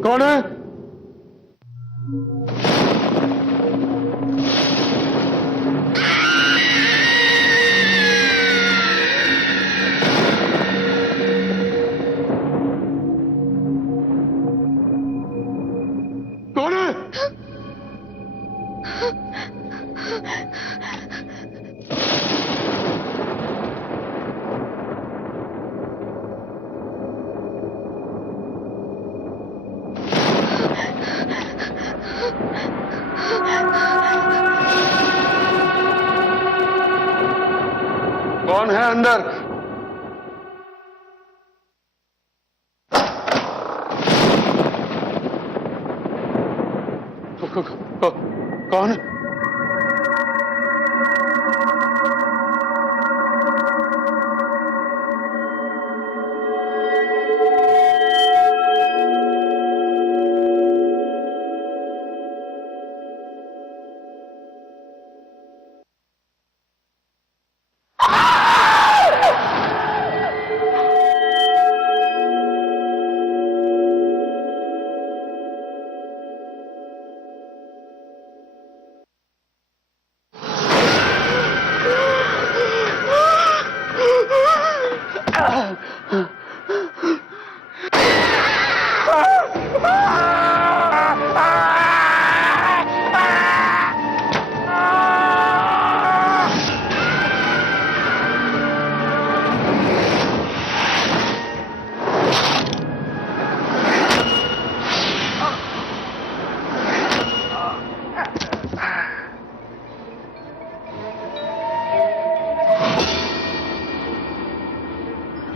कौन है? कौन है? कौन है अंदर? कौन?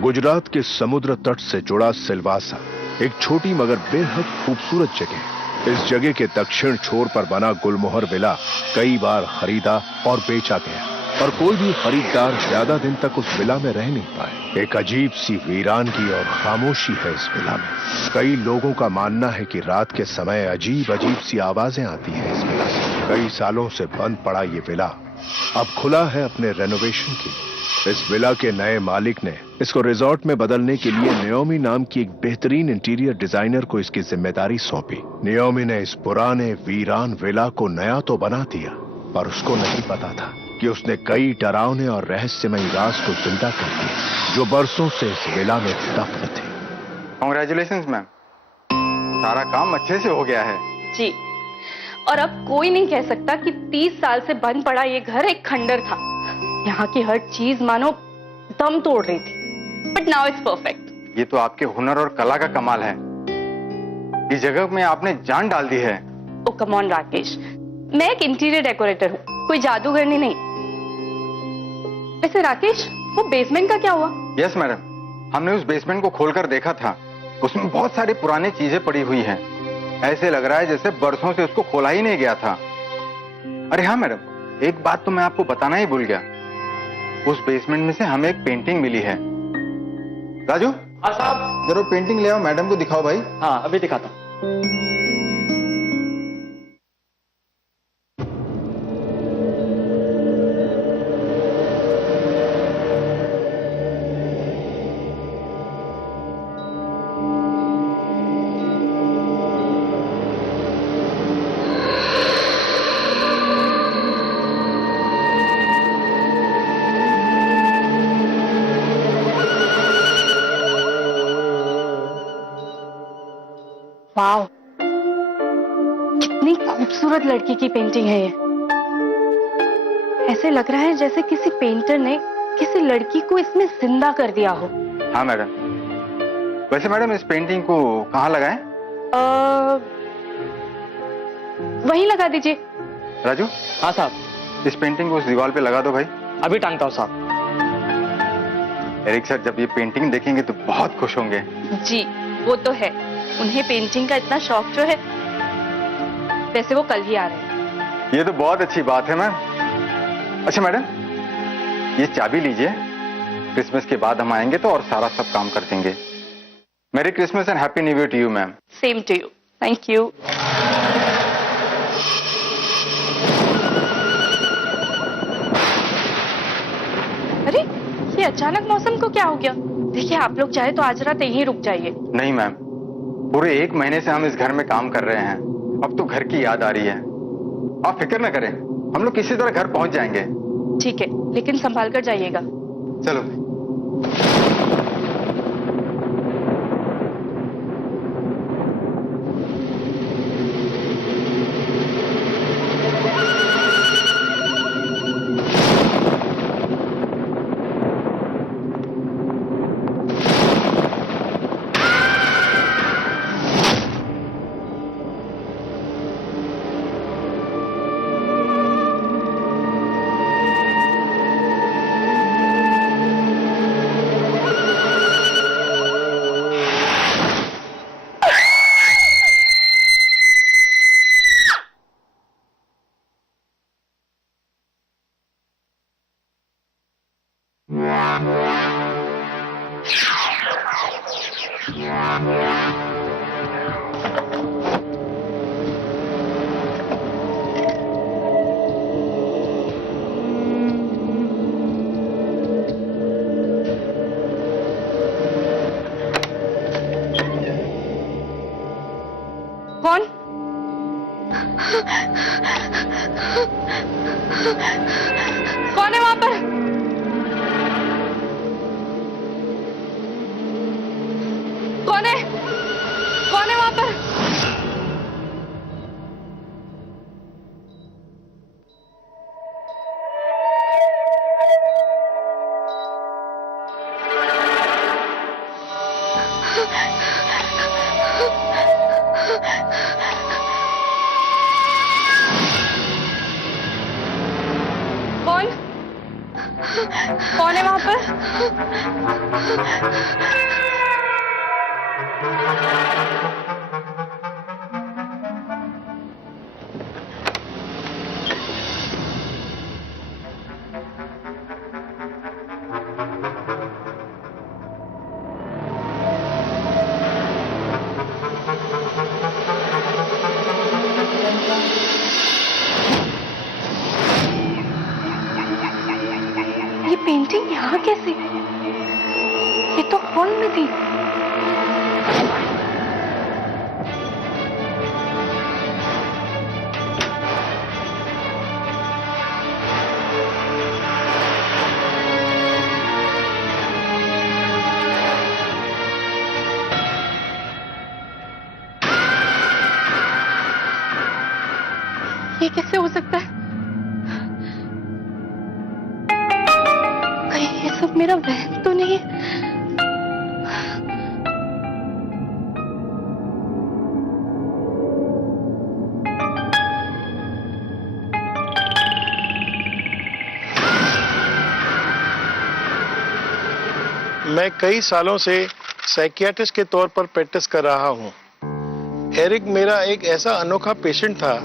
गुजरात के समुद्र तट से जुड़ा सिलवासा एक छोटी मगर बेहद खूबसूरत जगह। इस जगह के दक्षिण छोर पर बना गुलमोहर विला कई बार खरीदा और बेचा गया, और कोई भी खरीदार ज्यादा दिन तक उस विला में रह नहीं पाए। एक अजीब सी वीरानगी और खामोशी है इस विला में। कई लोगों का मानना है कि रात के समय अजीब अजीब सी आवाजें आती हैं इस विला से। कई सालों से बंद पड़ा ये विला अब खुला है अपने रेनोवेशन के लिए। इस विला के नए मालिक ने इसको रिजॉर्ट में बदलने के लिए नियोमी नाम की एक बेहतरीन इंटीरियर डिजाइनर को इसकी जिम्मेदारी सौंपी। नियोमी ने इस पुराने वीरान विला को नया तो बना दिया, पर उसको नहीं पता था कि उसने कई डरावने और रहस्यमयी राज को जिंदा कर दिया जो बरसों से इस विला में दफन थे। कांग्रेचुलेशंस मैम, सारा काम अच्छे से हो गया है। जी, और अब कोई नहीं कह सकता कि 30 साल से बंद पड़ा ये घर एक खंडर था। यहाँ की हर चीज मानो दम तोड़ रही थी, बट नाउ इट्स परफेक्ट। ये तो आपके हुनर और कला का कमाल है। इस जगह में आपने जान डाल दी है। ओ कम ऑन राकेश, मैं एक इंटीरियर डेकोरेटर हूँ, कोई जादूगरनी नहीं। वैसे राकेश, वो बेसमेंट का क्या हुआ? यस मैडम, हमने उस बेसमेंट को खोलकर देखा था। उसमें बहुत सारी पुरानी चीजें पड़ी हुई हैं। ऐसे लग रहा है जैसे बरसों से उसको खोला ही नहीं गया था। अरे हाँ मैडम, एक बात तो मैं आपको बताना ही भूल गया। उस बेसमेंट में से हमें एक पेंटिंग मिली है। राजू, हाँ साहब। जरूर पेंटिंग ले आओ, मैडम को दिखाओ भाई। हाँ, अभी दिखाता हूँ। वाव, कितनी खूबसूरत लड़की की पेंटिंग है ये। ऐसे लग रहा है जैसे किसी पेंटर ने किसी लड़की को इसमें जिंदा कर दिया हो। हाँ मैडम। वैसे मैडम, इस पेंटिंग को कहाँ लगाएं? वहीं लगा दीजिए। राजू। हाँ साहब। इस पेंटिंग को उस दीवार पे लगा दो भाई। अभी टांगता हूँ साहब। एरिक सर जब ये पेंटिंग देखेंगे तो बहुत खुश होंगे। जी, वो तो है, उन्हें पेंटिंग का इतना शौक जो है। वैसे वो कल ही आ रहे हैं। ये तो बहुत अच्छी बात है मैम। अच्छा मैडम, ये चाबी लीजिए। क्रिसमस के बाद हम आएंगे तो और सारा सब काम कर देंगे। Merry Christmas and happy new year to you ma'am. Same to you. Thank you. अरे ये अचानक मौसम को क्या हो गया? देखिए, आप लोग चाहे तो आज रात यहीं रुक जाइए। नहीं मैम, पूरे 1 महीने से हम इस घर में काम कर रहे हैं। अब तो घर की याद आ रही है। आप फिक्र न करें, हम लोग किसी तरह घर पहुंच जाएंगे। ठीक है, लेकिन संभाल कर जाइएगा। चलो। कौन? कौन है वहां पर? कौन है? कौन है वहां पर? कौन? कौन है वहां पर? ये पेंटिंग यहाँ कैसे? ये तो हॉल में थी। ये कैसे हो सकता है? कहीं ये सब मेरा वहम तो नहीं है? मैं कई सालों से साइकियाट्रिस्ट के तौर पर प्रैक्टिस कर रहा हूं। एरिक मेरा एक ऐसा अनोखा पेशेंट था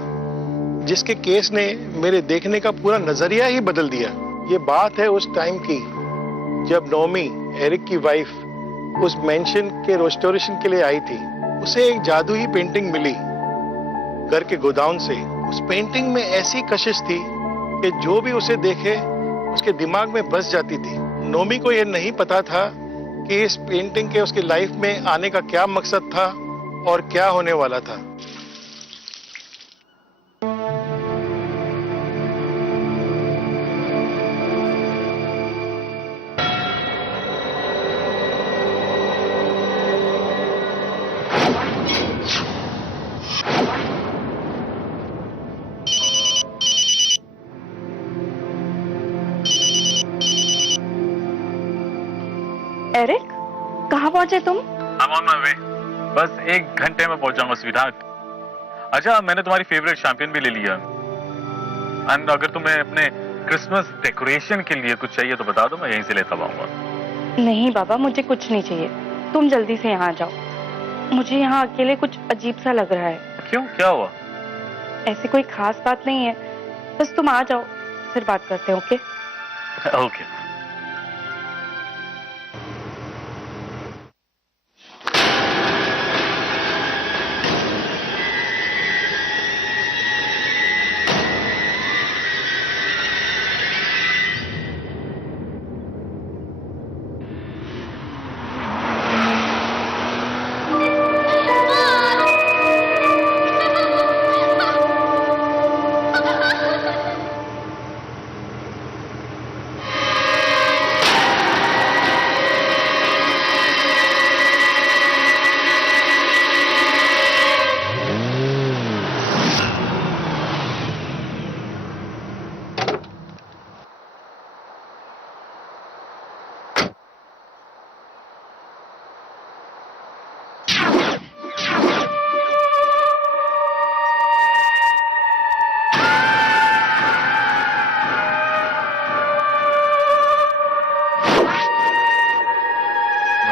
जिसके केस ने मेरे देखने का पूरा नजरिया ही बदल दिया। ये बात है उस टाइम की जब नोमी, एरिक की वाइफ, उस मेंशन के रेस्टोरेशन के लिए आई थी। उसे एक जादुई पेंटिंग मिली घर के गोदाम से। उस पेंटिंग में ऐसी कशिश थी कि जो भी उसे देखे उसके दिमाग में बस जाती थी। नोमी को यह नहीं पता था कि इस पेंटिंग के उसकी लाइफ में आने का क्या मकसद था और क्या होने वाला था। एरिक, कहाँ पहुंचे तुम? I'm on my way. बस 1 घंटे में पहुंच जाऊंगा स्वीटहार्ट। अच्छा, मैंने तुम्हारी फेवरेट शैंपियन भी ले लिया। एंड अगर तुम्हें अपने क्रिसमस डेकोरेशन के लिए कुछ चाहिए तो बता दो, मैं यहीं से लेता आऊंगा। नहीं बाबा, मुझे कुछ नहीं चाहिए। तुम जल्दी से यहाँ आ जाओ। मुझे यहाँ अकेले कुछ अजीब सा लग रहा है। क्यों, क्या हुआ? ऐसी कोई खास बात नहीं है, बस तुम आ जाओ, फिर बात करते हैं। ओके? ओके।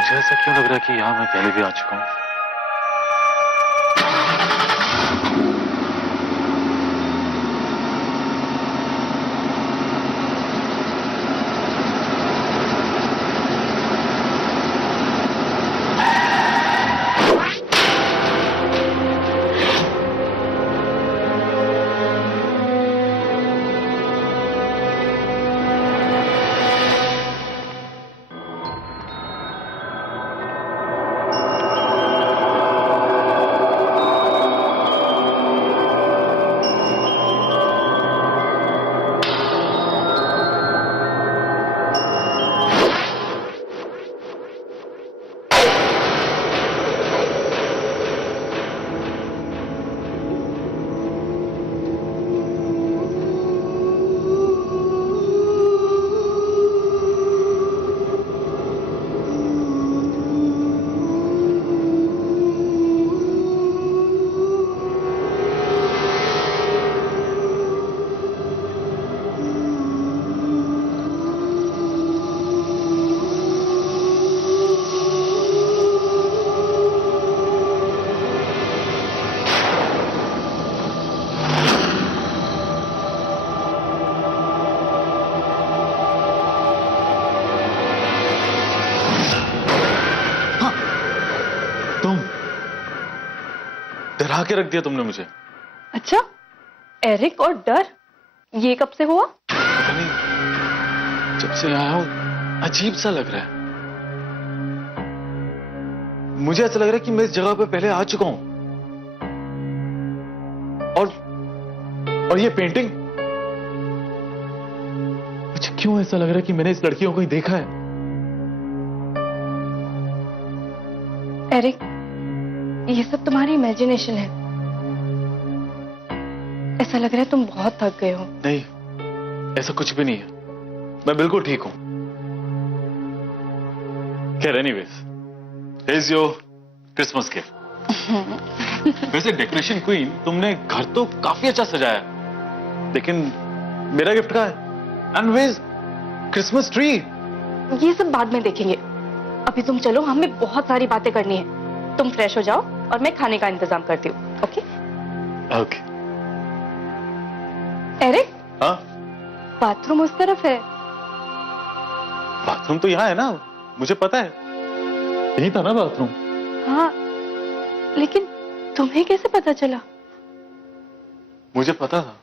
मुझे ऐसा क्यों लग रहा है कि यहाँ मैं पहले भी आ चुका हूँ? डरा के रख दिया तुमने मुझे। अच्छा, एरिक और डर, ये कब से हुआ? पता नहीं, जब से आया हूं अजीब सा लग रहा है। मुझे ऐसा लग रहा है कि मैं इस जगह पे पहले आ चुका हूं। और ये पेंटिंग, मुझे क्यों ऐसा लग रहा है कि मैंने इस लड़की को कहीं देखा है? एरिक, ये सब तुम्हारी इमेजिनेशन है। ऐसा लग रहा है तुम बहुत थक गए हो। नहीं, ऐसा कुछ भी नहीं है, मैं बिल्कुल ठीक हूं। खैर, anyways, here's your Christmas gift. वैसे डेकोरेशन क्वीन, तुमने घर तो काफी अच्छा सजाया, लेकिन मेरा गिफ्ट कहाँ है? And where's Christmas tree? ये सब बाद में देखेंगे, अभी तुम चलो, हमें बहुत सारी बातें करनी है। तुम फ्रेश हो जाओ और मैं खाने का इंतजाम करती हूँ। Okay okay. एरिक, हाँ, बाथरूम उस तरफ है। बाथरूम तो यहाँ है ना, मुझे पता है, यही था ना बाथरूम। हाँ, लेकिन तुम्हें कैसे पता चला? मुझे पता था,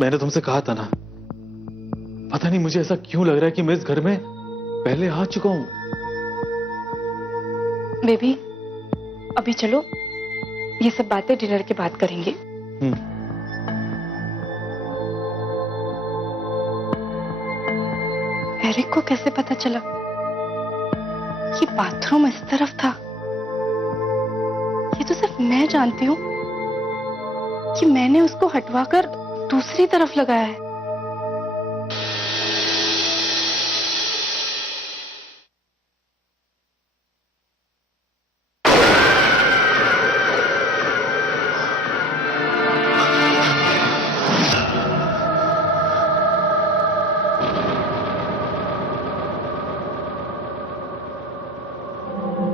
मैंने तुमसे कहा था ना। पता नहीं मुझे ऐसा क्यों लग रहा है कि मैं इस घर में पहले आ चुका हूं। बेबी, अभी चलो, ये सब बातें डिनर के बाद करेंगे। एरिक को कैसे पता चला कि बाथरूम इस तरफ था? ये तो सिर्फ मैं जानती हूँ कि मैंने उसको हटवाकर दूसरी तरफ लगाया है।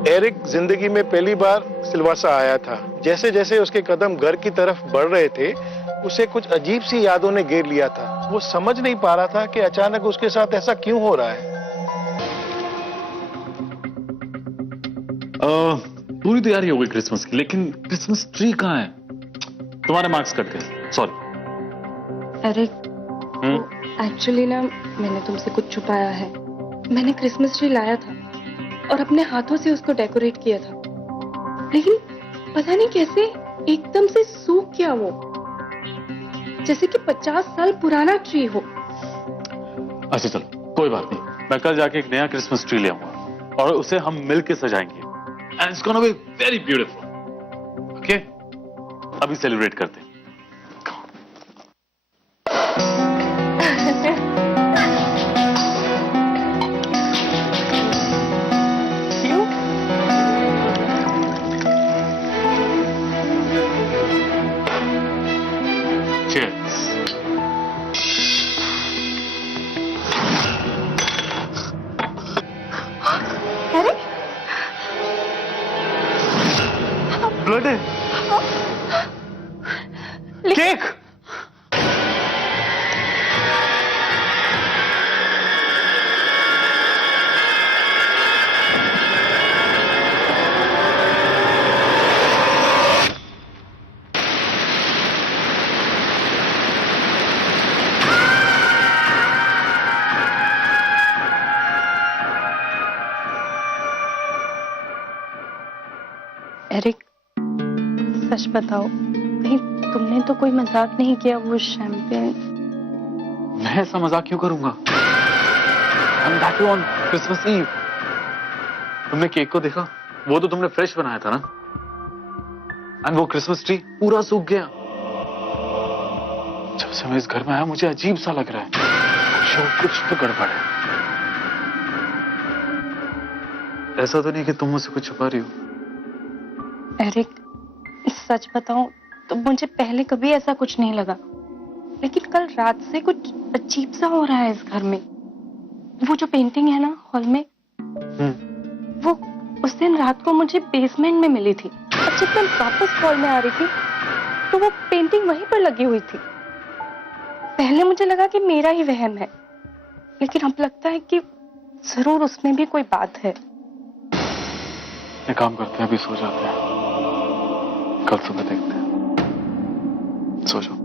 एरिक जिंदगी में पहली बार सिलवासा आया था। जैसे जैसे उसके कदम घर की तरफ बढ़ रहे थे, उसे कुछ अजीब सी यादों ने घेर लिया था। वो समझ नहीं पा रहा था कि अचानक उसके साथ ऐसा क्यों हो रहा है। पूरी तैयारी हो गई क्रिसमस की, लेकिन क्रिसमस ट्री कहाँ है? तुम्हारे मार्क्स कट गए, सॉरी। एरिक, एक्चुअली ना, मैंने तुमसे कुछ छुपाया है। मैंने क्रिसमस ट्री लाया था और अपने हाथों से उसको डेकोरेट किया था, लेकिन पता नहीं कैसे एकदम से सूख गया वो, जैसे कि 50 साल पुराना ट्री हो। अच्छा चलो, कोई बात नहीं, मैं कल जाके एक नया क्रिसमस ट्री ले आऊंगा और उसे हम मिलके सजाएंगे। And it's gonna be very beautiful. Okay, अभी सेलिब्रेट करते हैं। Cheers. Birthday cake. एरिक, सच बताओ, कहीं तुमने तो कोई मजाक नहीं किया? वो शैंपेन। मैं ऐसा मजाक क्यों करूंगा? And that too on Christmas Eve। तुमने केक को देखा? वो तो तुमने फ्रेश बनाया था ना? एंड वो क्रिसमस ट्री पूरा सूख गया। जब से मैं इस घर में आया मुझे अजीब सा लग रहा है। शायद कुछ तो गड़बड़ है। ऐसा तो नहीं कि तुम मुझसे कुछ छुपा रही हो? एरिक, सच बताऊं तो मुझे पहले कभी ऐसा कुछ नहीं लगा, लेकिन कल रात से कुछ अजीब सा हो रहा है इस घर में। वो जो पेंटिंग है ना हॉल में, वो उस दिन रात को मुझे बेसमेंट में मिली थी, और जब मैं वापस हॉल में आ रही थी तो वो पेंटिंग वहीं पर लगी हुई थी। पहले मुझे लगा कि मेरा ही वहम है, लेकिन अब लगता है कि जरूर उसमें भी कोई बात है। एक काम करते हैं, अभी सो जाते हैं, कल सुबह देखते हैं। सो जाओ।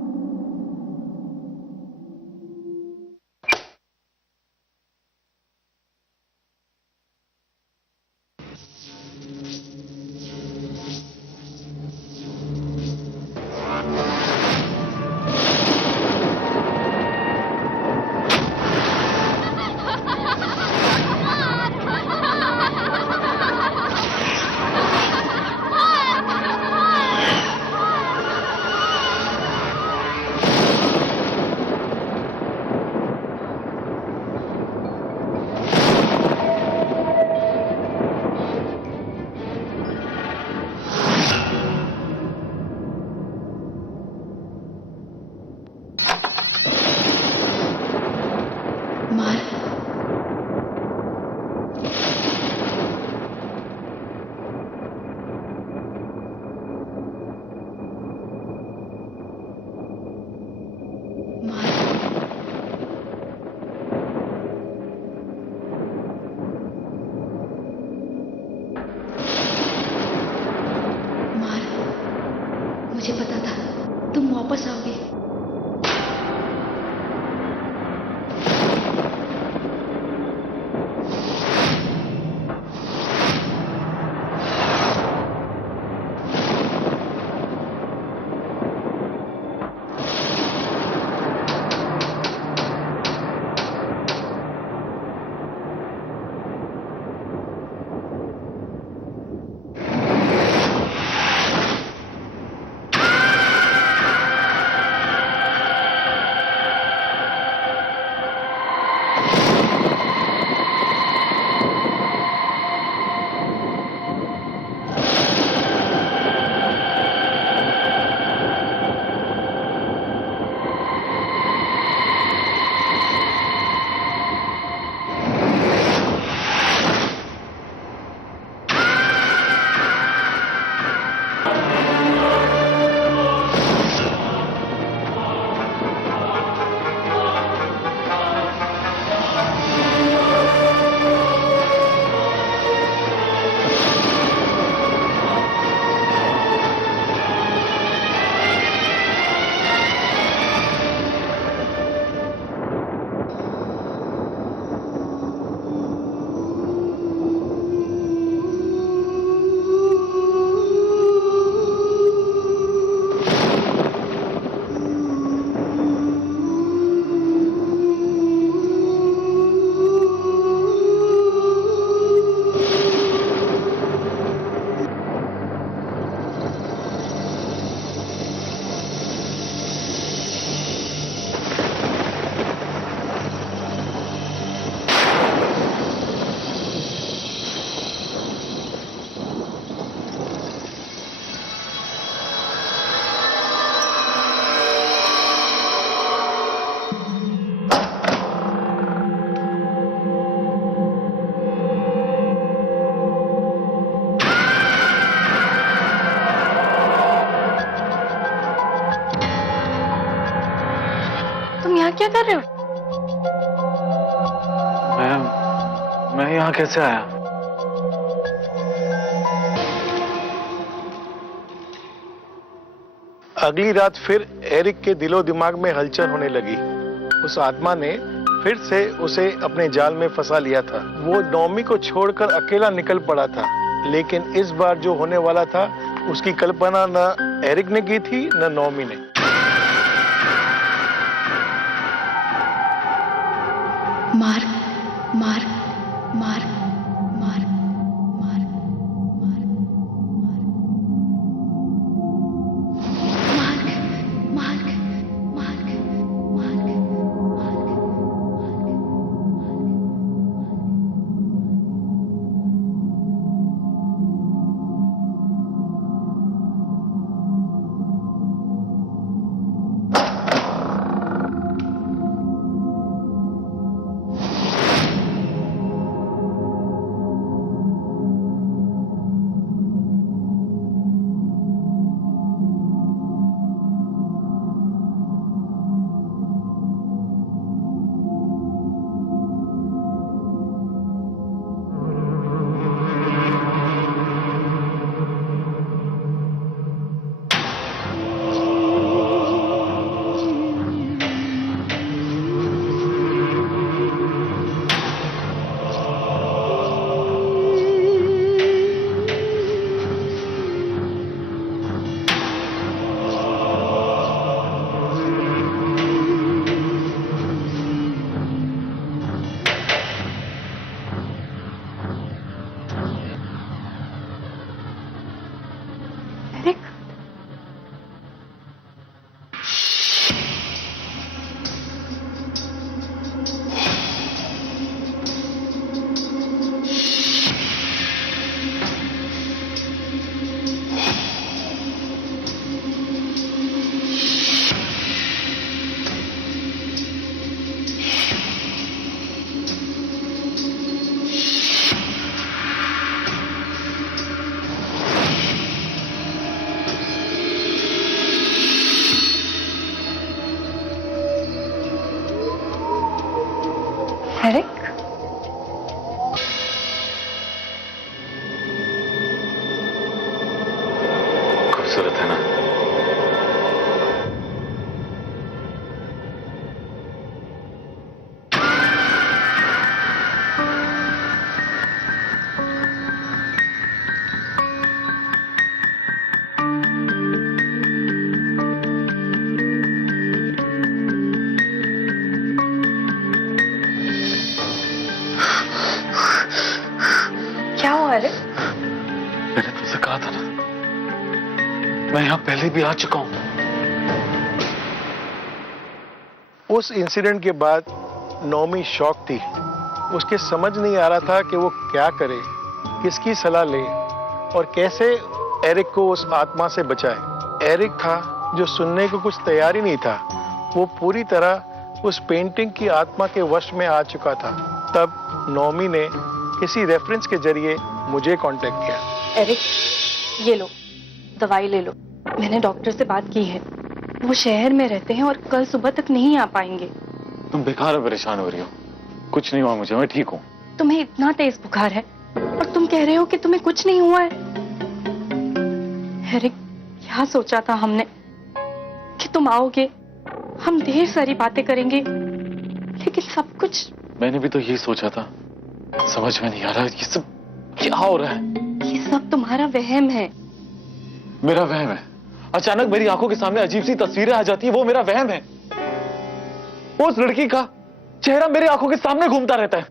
मुझे पता था तुम वापस आओगे। क्या कर रहे हो? मैं यहाँ कैसे आया? अगली रात फिर एरिक के दिलो दिमाग में हलचल होने लगी। उस आत्मा ने फिर से उसे अपने जाल में फंसा लिया था। वो नॉमी को छोड़कर अकेला निकल पड़ा था, लेकिन इस बार जो होने वाला था उसकी कल्पना न एरिक ने की थी न नॉमी ने। Mark Mark Mark Mark Mark Mark Mark Mark Mark Eric, Eric, खूबसूरत है ना? क्या हुआ एरिक? मैंने तुमसे कहा था ना, मैं यहाँ पहले भी आ चुका हूँ। उस इंसिडेंट के बाद नॉमी शॉक थी। उसके समझ नहीं आ रहा था कि वो क्या करे, किसकी सलाह ले और कैसे एरिक को उस आत्मा से बचाए। एरिक था जो सुनने को कुछ तैयार ही नहीं था। वो पूरी तरह उस पेंटिंग की आत्मा के वश में आ चुका था। तब नॉमी ने किसी रेफरेंस के जरिए मुझे कांटेक्ट किया। एरिक, ये लो, दवाई ले लो। मैंने डॉक्टर से बात की है, वो शहर में रहते हैं और कल सुबह तक नहीं आ पाएंगे। तुम बेकार परेशान हो रही हो। कुछ नहीं हुआ मुझे, मैं ठीक हूँ। तुम्हें इतना तेज बुखार है और तुम कह रहे हो कि तुम्हें कुछ नहीं हुआ है। एरिक, क्या सोचा था हमने कि तुम आओगे, हम ढेर सारी बातें करेंगे, लेकिन सब कुछ। मैंने भी तो यही सोचा था। समझ में नहीं आ रहा ये सब क्या हो रहा है। ये सब तुम्हारा वहम है। मेरा वहम है? अचानक मेरी आंखों के सामने अजीब सी तस्वीरें आ जाती है, वो मेरा वहम है। उस लड़की का चेहरा मेरी आंखों के सामने घूमता रहता है।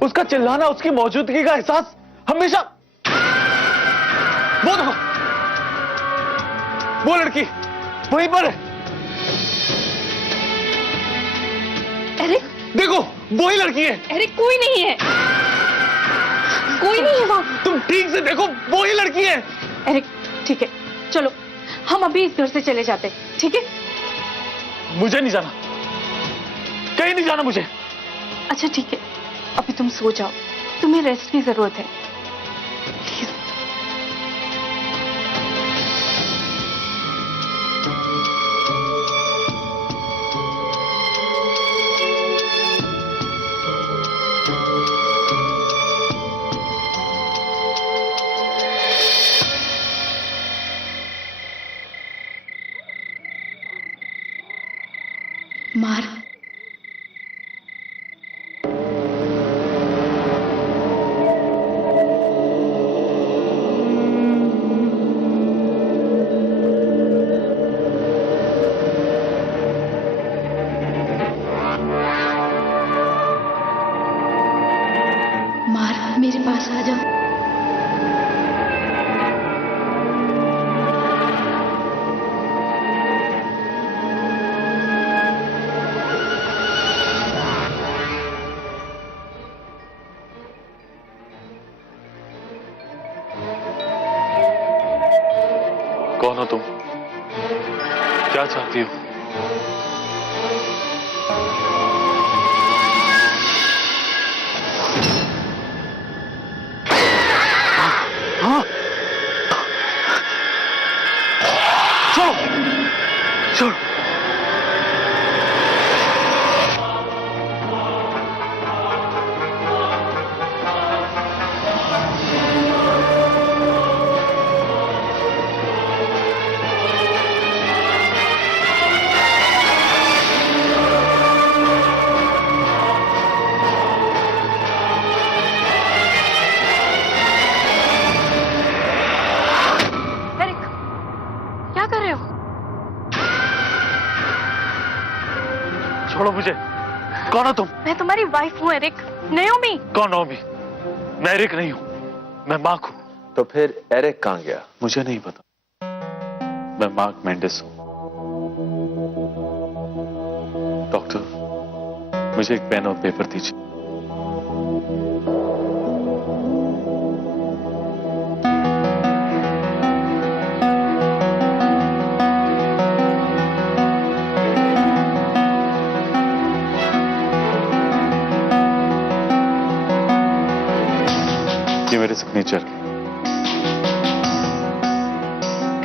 उसका चिल्लाना, उसकी मौजूदगी का एहसास हमेशा। वो देखो, वो लड़की वहीं पर है। एरिक, देखो, वही लड़की है। एरिक, कोई नहीं है, कोई नहीं है वहां। तुम ठीक से देखो, वही लड़की है। एरिक, ठीक है, चलो हम अभी इस घर से चले जाते हैं, ठीक है? मुझे नहीं जाना, कहीं नहीं जाना मुझे। अच्छा ठीक है, अभी तुम सो जाओ, तुम्हें रेस्ट की जरूरत है, प्लीज। आ जाओ। कौन हो तुम? क्या चाहती हो? हाँ? छोड़ो! छोड़ो! एरिक, क्या कर रहे हो? छोड़ो मुझे। कौन हो तुम? मैं तुम्हारी वाइफ हूँ एरिक, नयोमी। कौन नोमी? मैं एरिक नहीं हूं, मैं मार्क हूं। तो फिर एरिक कहां गया? मुझे नहीं पता। मैं मार्क मेंडिस हूं। डॉक्टर, मुझे एक पेन और पेपर दीजिए। ये मेरे सिग्नेचर।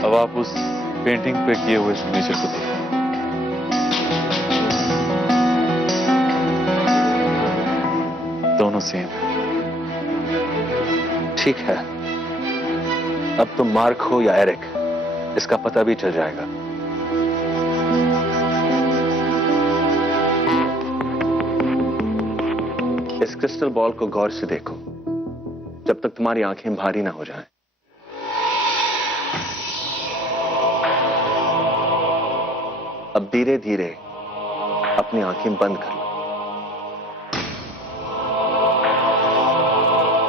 अब आप उस पेंटिंग पे किए हुए सिग्नेचर को देखिए। दोनों सेम है। ठीक है, अब तुम मार्क हो या एरिक, इसका पता भी चल जाएगा। इस क्रिस्टल बॉल को गौर से देखो, जब तक तुम्हारी आंखें भारी ना हो जाएं। अब धीरे धीरे अपनी आंखें बंद कर लो।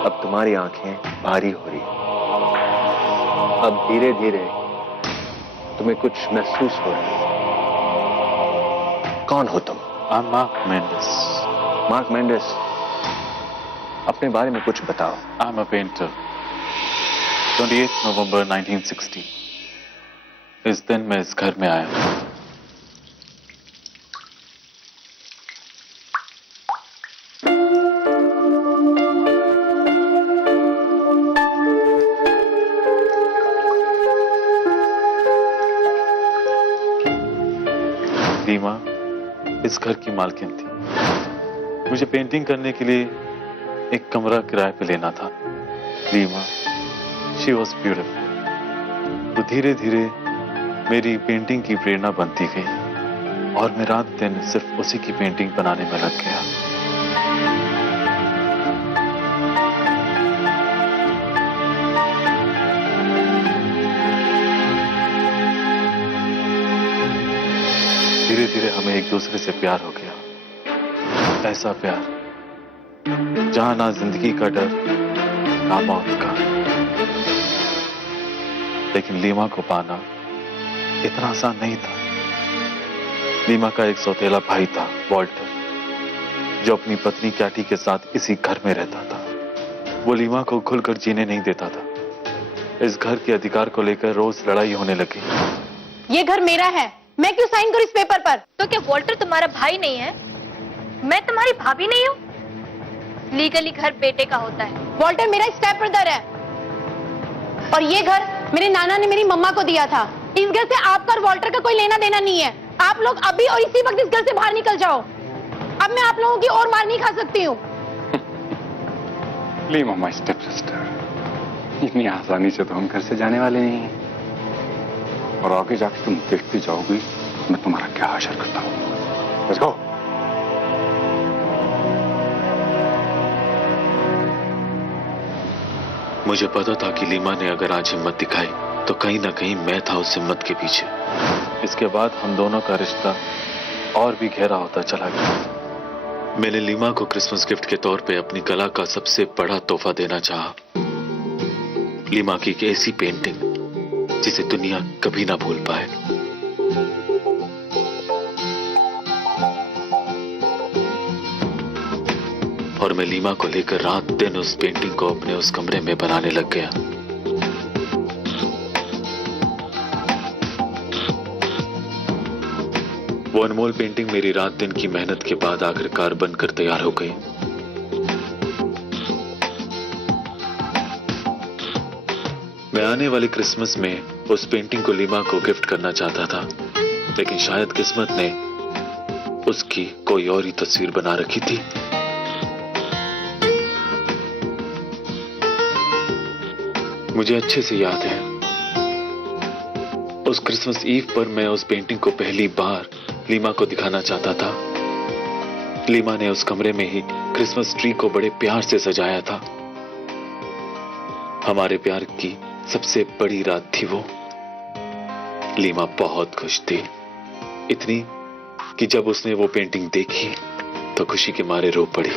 अब तुम्हारी आंखें भारी हो रही हैं। अब धीरे धीरे तुम्हें कुछ महसूस हो रहा है। कौन हो तुम? I am mark Mendis. Mark Mendis, अपने बारे में कुछ बताओ। I am a painter. 28 नवंबर 1960 इस दिन मैं इस घर में आया। रीमा इस घर की मालकिन थी। मुझे पेंटिंग करने के लिए एक कमरा किराए पे लेना था। Reema, she was beautiful. तो धीरे धीरे मेरी पेंटिंग की प्रेरणा बनती गई और मैं रात दिन सिर्फ उसी की पेंटिंग बनाने में लग गया। धीरे धीरे हमें एक दूसरे से प्यार हो गया। ऐसा प्यार जहां ना जिंदगी का डर ना मौत का। लेकिन लीमा को पाना इतना आसान नहीं था। लीमा का एक सौतेला भाई था, वॉल्टर, जो अपनी पत्नी कैटी के साथ इसी घर में रहता था। वो लीमा को खुलकर जीने नहीं देता था। इस घर के अधिकार को लेकर रोज लड़ाई होने लगी। ये घर मेरा है, मैं क्यों साइन करूं इस पेपर पर? तो क्या वॉल्टर तुम्हारा भाई नहीं है? मैं तुम्हारी भाभी नहीं हूँ? लीगली घर बेटे का होता है। वॉल्टर मेरा स्टेप ब्रदर है और ये घर मेरे नाना ने मेरी मम्मा को दिया था। इस घर से आपका और वॉल्टर का कोई लेना देना नहीं है। आप लोग अभी और इसी वक्त इस घर से बाहर निकल जाओ। अब मैं आप लोगों की और मार नहीं खा सकती हूँ। लीमा माय स्टेप सिस्टर, इतनी आसानी से तो हम घर से जाने वाले नहीं हैं। और आगे जाके तुम देखती जाओगी मैं तुम्हारा क्या हासिल करता हूँ। Let's go. मुझे पता था कि लीमा ने अगर आज हिम्मत दिखाई तो कहीं ना कहीं मैं था उस हिम्मत के पीछे। इसके बाद हम दोनों का रिश्ता और भी गहरा होता चला गया। मैंने लीमा को क्रिसमस गिफ्ट के तौर पे अपनी कला का सबसे बड़ा तोहफा देना चाहा। लीमा की एक ऐसी पेंटिंग जिसे दुनिया कभी ना भूल पाए। और मैं लीमा को लेकर रात दिन उस पेंटिंग को अपने उस कमरे में बनाने लग गया। वो अनमोल पेंटिंग मेरी रात दिन की मेहनत के बाद आखिरकार बनकर तैयार हो गई। मैं आने वाली क्रिसमस में उस पेंटिंग को लीमा को गिफ्ट करना चाहता था, लेकिन शायद किस्मत ने उसकी कोई और ही तस्वीर बना रखी थी। मुझे अच्छे से याद है, उस क्रिसमस ईव पर मैं उस पेंटिंग को पहली बार लीमा को दिखाना चाहता था। लीमा ने उस कमरे में ही क्रिसमस ट्री को बड़े प्यार से सजाया था। हमारे प्यार की सबसे बड़ी रात थी वो। लीमा बहुत खुश थी, इतनी कि जब उसने वो पेंटिंग देखी तो खुशी के मारे रो पड़ी।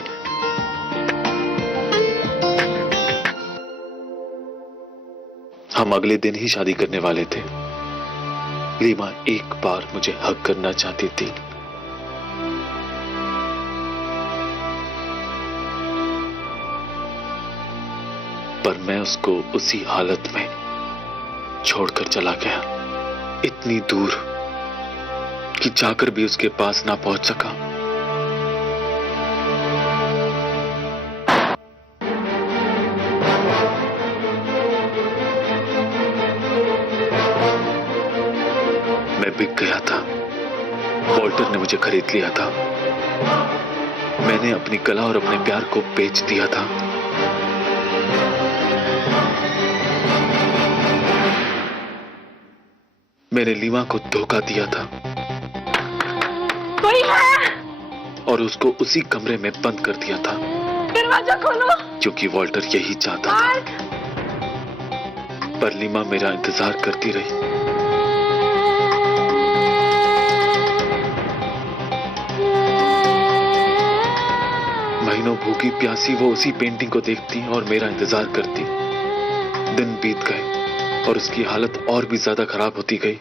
हम अगले दिन ही शादी करने वाले थे। लीमा एक बार मुझे हग करना चाहती थी। पर मैं उसको उसी हालत में छोड़कर चला गया, इतनी दूर कि जाकर भी उसके पास ना पहुंच सका। मैं बिक गया था। वॉल्टर ने मुझे खरीद लिया था। मैंने अपनी कला और अपने प्यार को बेच दिया था। मैंने लीमा को धोखा दिया था। कोई है? और उसको उसी कमरे में बंद कर दिया था। दरवाजा खोलो। क्योंकि वॉल्टर यही चाहता था। पर लीमा मेरा इंतजार करती रही। महीनों भूखी प्यासी वो उसी पेंटिंग को देखती और मेरा इंतजार करती। दिन बीत गए और उसकी हालत और भी ज्यादा खराब होती गई।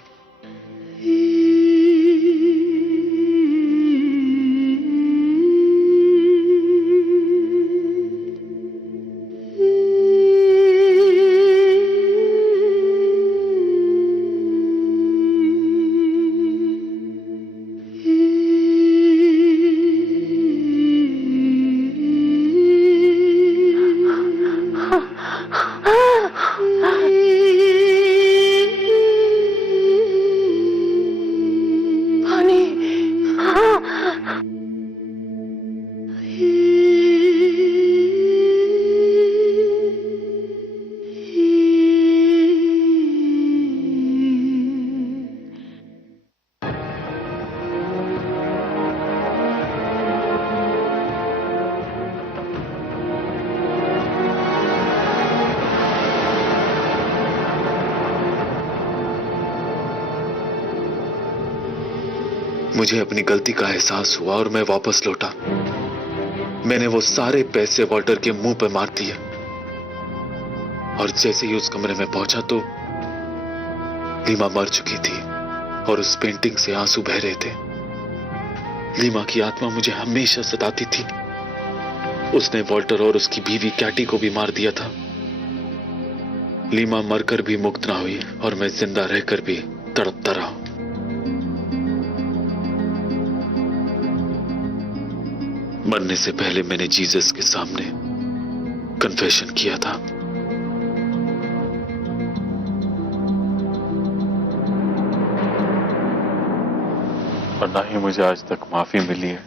मुझे अपनी गलती का एहसास हुआ और मैं वापस लौटा। मैंने वो सारे पैसे वॉल्टर के मुंह पर मार दिए और जैसे ही उस कमरे में पहुंचा तो लीमा मर चुकी थी और उस पेंटिंग से आंसू बह रहे थे। लीमा की आत्मा मुझे हमेशा सताती थी। उसने वॉल्टर और उसकी बीवी कैटी को भी मार दिया था। लीमा मरकर भी मुक्त ना हुई और मैं जिंदा रहकर भी तड़पता रहा। मरने से पहले मैंने जीसस के सामने कन्फेशन किया था। और ना ही मुझे आज तक माफी मिली है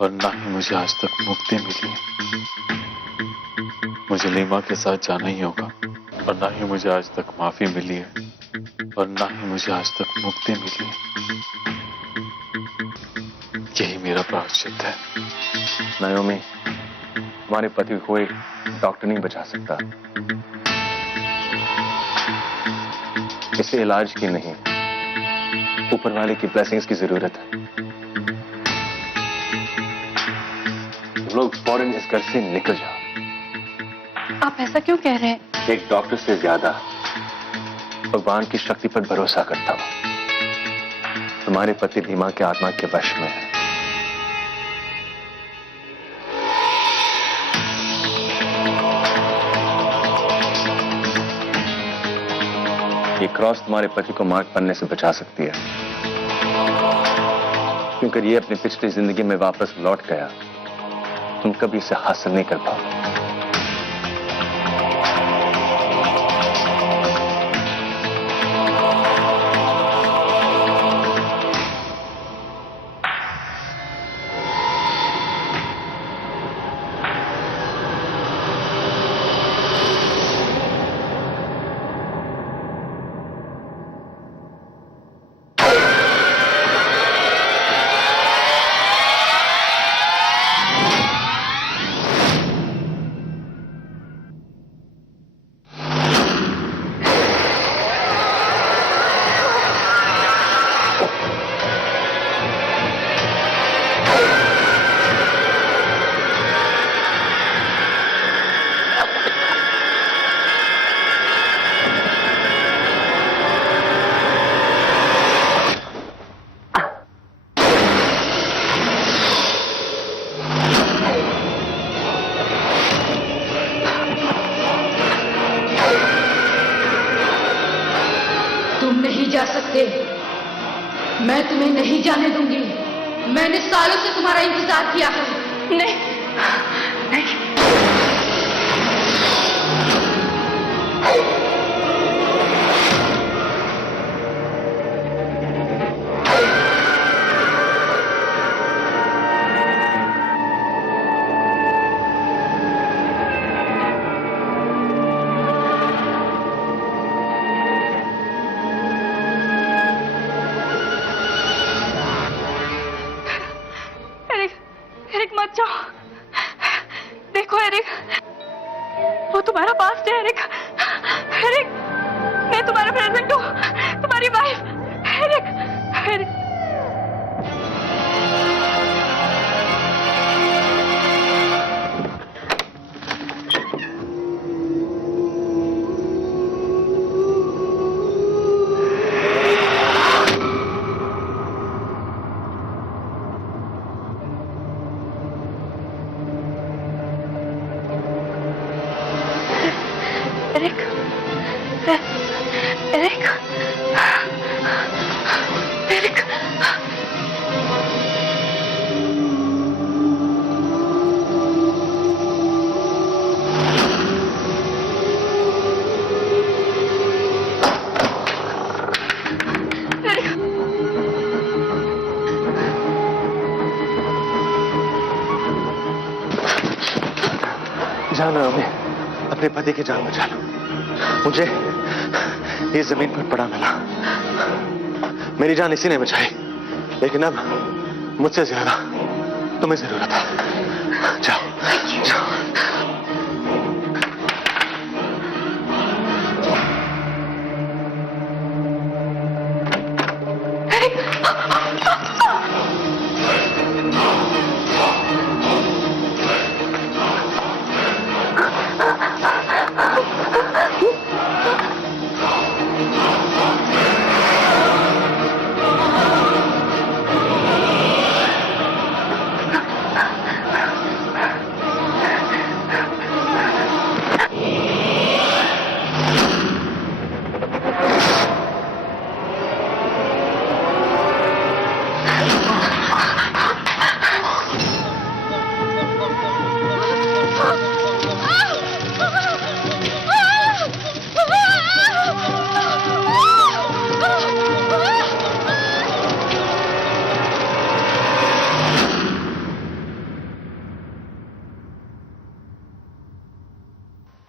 और ना ही मुझे आज तक मुक्ति मिली है। मुझे लीमा के साथ जाना ही होगा और ना ही मुझे आज तक माफी मिली है और ना ही मुझे आज तक मुक्ति मिली है। यही मेरा प्रायश्चित है। नायोमी, हमारे पति को एक डॉक्टर नहीं बचा सकता। इसे इलाज की नहीं, ऊपर वाले की ब्लेसिंग्स की जरूरत है। लोग फौरन इस घर से निकल जाओ। आप ऐसा क्यों कह रहे हैं? एक डॉक्टर से ज्यादा भगवान की शक्ति पर भरोसा करता हूं। तुम्हारे पति लीमा के आत्मा के वश में है। ये क्रॉस तुम्हारे पति को मार्ग बनने से बचा सकती है, क्योंकि ये अपनी पिछली जिंदगी में वापस लौट गया, तुम कभी इसे हासिल नहीं कर पाओ। तुम नहीं जा सकते, मैं तुम्हें नहीं जाने दूंगी। मैंने सालों से तुम्हारा इंतजार किया है। नहीं, नहीं। एरिक मत जाओ। देखो एरिक, वो तुम्हारा पास्ट है। एरिक, एरिक, मैं तुम्हारा प्रेजेंट हूँ, तुम्हारी wife. Eric, Eric. Eric, Eric, Eric. जाना हमें अपने पति की जान बचा लो। मुझे ये जमीन पर पड़ा मिला, मेरी जान इसी ने बचाई, लेकिन अब मुझसे ज्यादा तुम्हें जरूरत है। जाओ, जाओ।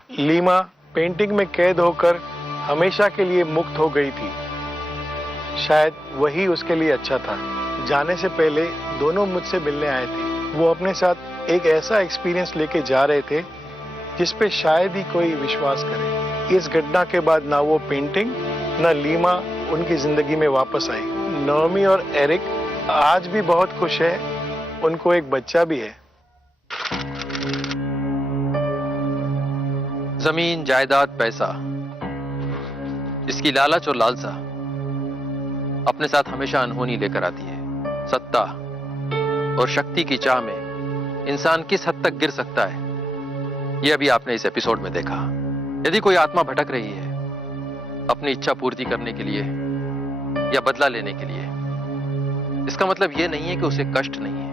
लीमा पेंटिंग में कैद होकर हमेशा के लिए मुक्त हो गई थी। शायद वही उसके लिए अच्छा था। जाने से पहले दोनों मुझसे मिलने आए थे। वो अपने साथ एक ऐसा एक्सपीरियंस लेके जा रहे थे जिस पे शायद ही कोई विश्वास करे। इस घटना के बाद ना वो पेंटिंग ना लीमा उनकी जिंदगी में वापस आई। नोमी और एरिक आज भी बहुत खुश है, उनको एक बच्चा भी है। जमीन, जायदाद, पैसा, इसकी लालच और लालसा अपने साथ हमेशा अनहोनी लेकर आती है। सत्ता और शक्ति की चाह में इंसान किस हद तक गिर सकता है, यह अभी आपने इस एपिसोड में देखा। यदि कोई आत्मा भटक रही है अपनी इच्छा पूर्ति करने के लिए या बदला लेने के लिए, इसका मतलब यह नहीं है कि उसे कष्ट नहीं है।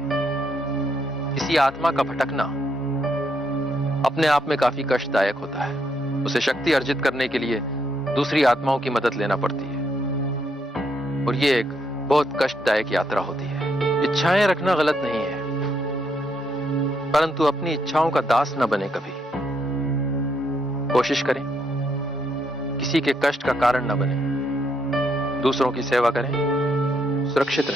किसी आत्मा का भटकना अपने आप में काफी कष्टदायक होता है। उसे शक्ति अर्जित करने के लिए दूसरी आत्माओं की मदद लेना पड़ती है और यह एक बहुत कष्टदायक यात्रा होती है। इच्छाएं रखना गलत नहीं है, परंतु अपनी इच्छाओं का दास न बने कभी। कोशिश करें किसी के कष्ट का कारण न बने, दूसरों की सेवा करें, सुरक्षित रहें।